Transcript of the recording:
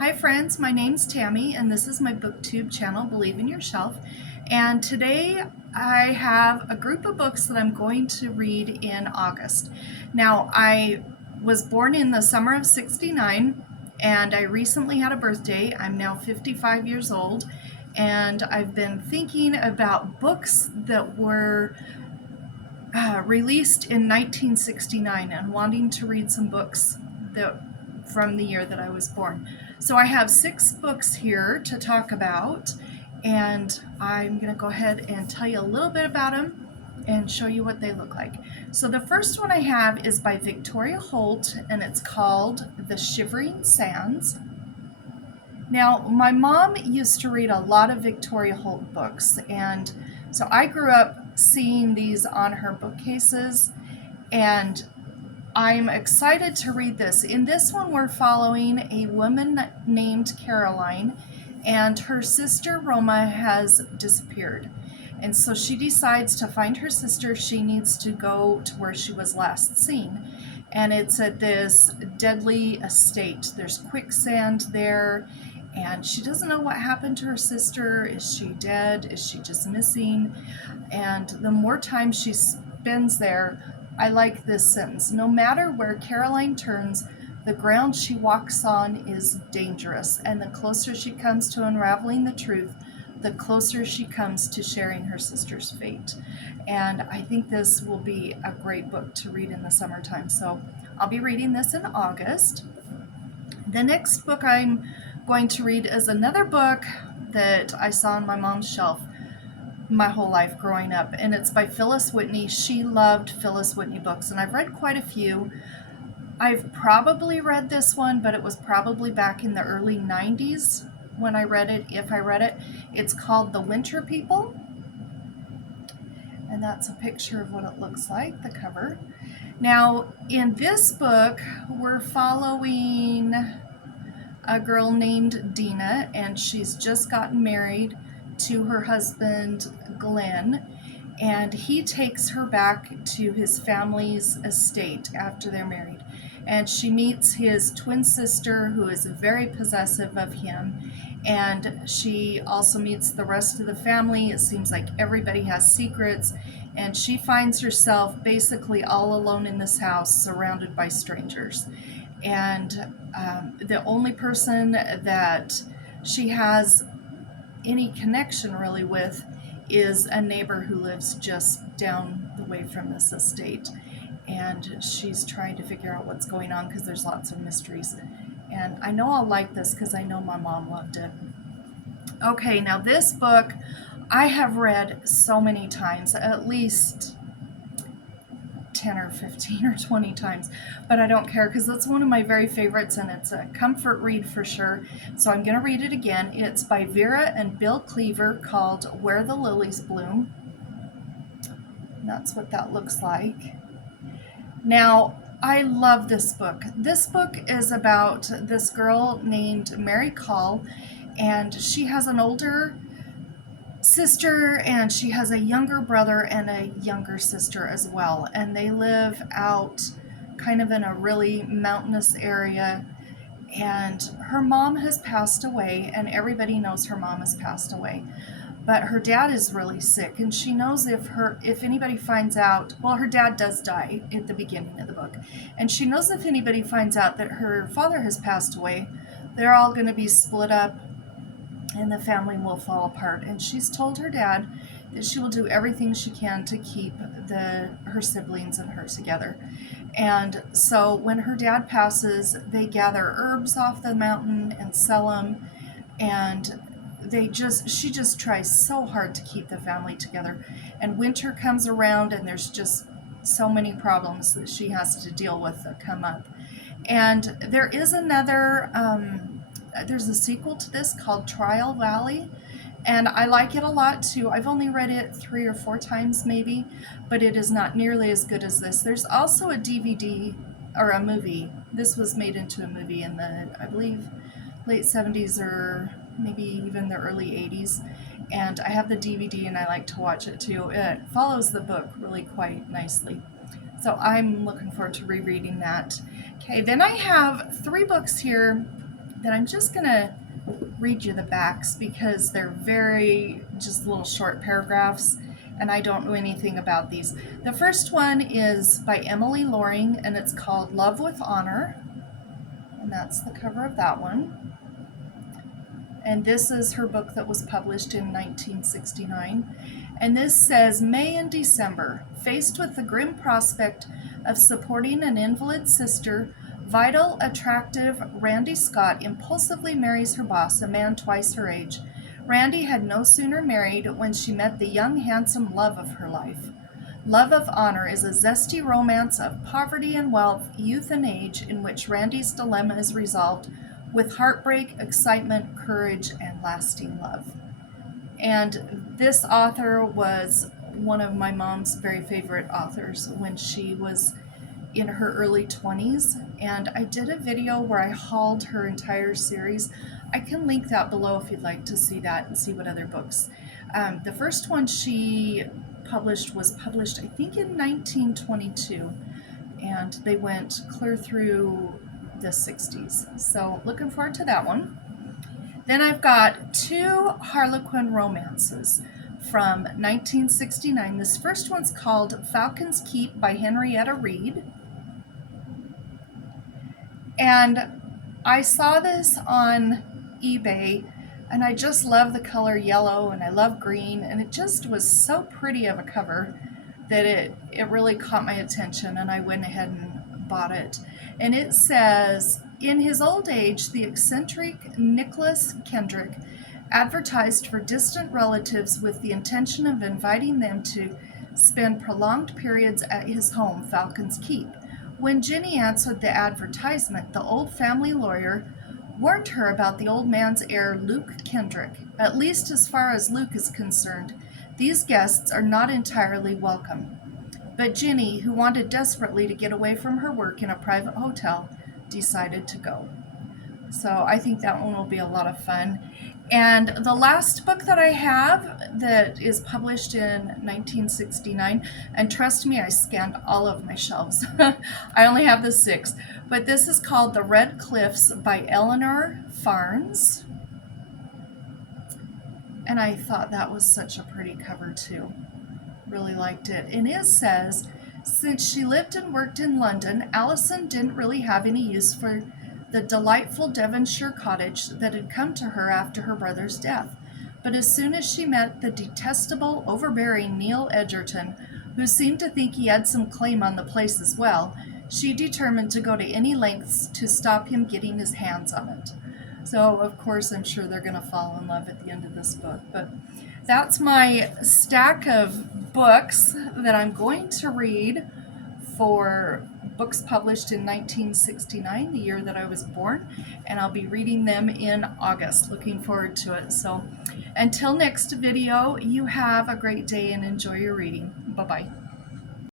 Hi friends, my name's Tammy and this is my booktube channel, Believe in Yourself. And today I have a group of books that I'm going to read in August. Now, I was born in the summer of '69 and I recently had a birthday. I'm now 55 years old and I've been thinking about books that were released in 1969 and wanting to read some books that from the year that I was born. So I have 6 books here to talk about, and I'm going to go ahead and tell you a little bit about them and show you what they look like. So the first one I have is by Victoria Holt, and it's called The Shivering Sands. Now, my mom used to read a lot of Victoria Holt books, and so I grew up seeing these on her bookcases, and I'm excited to read this. In this one, we're following a woman named Caroline, and her sister Roma has disappeared. And so she decides to find her sister. She needs to go to where she was last seen. And it's at this deadly estate. There's quicksand there, and she doesn't know what happened to her sister. Is she dead? Is she just missing? And the more time she spends there, I like this sentence. No matter where Caroline turns, the ground she walks on is dangerous, and the closer she comes to unraveling the truth, the closer she comes to sharing her sister's fate. And I think this will be a great book to read in the summertime. So I'll be reading this in August. The next book I'm going to read is another book that I saw on my mom's shelf my whole life growing up, and it's by Phyllis Whitney. She loved Phyllis Whitney books, and I've read quite a few. I've probably read this one, but it was probably back in the early 90s when I read it, if I read it. It's called The Winter People, and that's a picture of what it looks like, the cover. Now, in this book, we're following a girl named Dina, and she's just gotten married to her husband, Glenn, and he takes her back to his family's estate after they're married. And she meets his twin sister, who is very possessive of him, and she also meets the rest of the family. It seems like everybody has secrets, and she finds herself basically all alone in this house, surrounded by strangers. And the only person that she has any connection really with is a neighbor who lives just down the way from this estate, and she's trying to figure out what's going on because there's lots of mysteries. And I know I'll like this because I know my mom loved it. Okay, now this book I have read so many times, at least 10 or 15 or 20 times, but I don't care because it's one of my very favorites, and it's a comfort read for sure. So I'm going to read it again. It's by Vera and Bill Cleaver, called Where the Lilies Bloom. And that's what that looks like. Now, I love this book. This book is about this girl named Mary Call, and she has an older sister, and she has a younger brother and a younger sister as well, and they live out kind of in a really mountainous area. And her mom has passed away, and everybody knows her mom has passed away, but her dad is really sick, and she knows if anybody finds out, well, her dad does die at the beginning of the book, and she knows if anybody finds out that her father has passed away, they're all going to be split up and the family will fall apart. And she's told her dad that she will do everything she can to keep her siblings and her together. And so when her dad passes, they gather herbs off the mountain and sell them, and she just tries so hard to keep the family together. And winter comes around, and there's just so many problems that she has to deal with that come up. And there is there's a sequel to this called Trial Valley, and I like it a lot too. I've only read it 3 or 4 times maybe, but it is not nearly as good as this. There's also a DVD or a movie. This was made into a movie in the, I believe, late 70s or maybe even the early 80s, and I have the DVD and I like to watch it too. It follows the book really quite nicely. So I'm looking forward to rereading that. Okay, then I have 3 books here that I'm just going to read you the backs because they're very just little short paragraphs and I don't know anything about these. The first one is by Emilie Loring and it's called Love with Honor, and that's the cover of that one. And this is her book that was published in 1969. And this says, May and December, faced with the grim prospect of supporting an invalid sister, vital, attractive Randy Scott impulsively marries her boss, a man twice her age. Randy had no sooner married when she met the young, handsome love of her life. Love of Honor is a zesty romance of poverty and wealth, youth and age, in which Randy's dilemma is resolved with heartbreak, excitement, courage, and lasting love. And this author was one of my mom's very favorite authors when she was in her early 20s, and I did a video where I hauled her entire series. I can link that below if you'd like to see that and see what other books. The first one she published was published, I think, in 1922, and they went clear through the 60s. So looking forward to that one. Then I've got two Harlequin romances from 1969. This first one's called Falcons Keep by Henrietta Reid. And I saw this on eBay and I just love the color yellow and I love green, and it just was so pretty of a cover that it really caught my attention and I went ahead and bought it. And it says, in his old age, the eccentric Nicholas Kendrick advertised for distant relatives with the intention of inviting them to spend prolonged periods at his home, Falcons Keep. When Jenny answered the advertisement, the old family lawyer warned her about the old man's heir, Luke Kendrick. At least as far as Luke is concerned, these guests are not entirely welcome. But Jenny, who wanted desperately to get away from her work in a private hotel, decided to go. So I think that one will be a lot of fun. And the last book that I have that is published in 1969, and trust me, I scanned all of my shelves. I only have the 6, but this is called The Red Cliffs by Eleanor Farnes. And I thought that was such a pretty cover too. Really liked it. And it says, since she lived and worked in London, Allison didn't really have any use for the delightful Devonshire cottage that had come to her after her brother's death. But as soon as she met the detestable, overbearing Neil Edgerton, who seemed to think he had some claim on the place as well, she determined to go to any lengths to stop him getting his hands on it. So, of course, I'm sure they're going to fall in love at the end of this book. But that's my stack of books that I'm going to read for books published in 1969, the year that I was born, and I'll be reading them in August. Looking forward to it. So until next video, you have a great day and enjoy your reading. Bye-bye.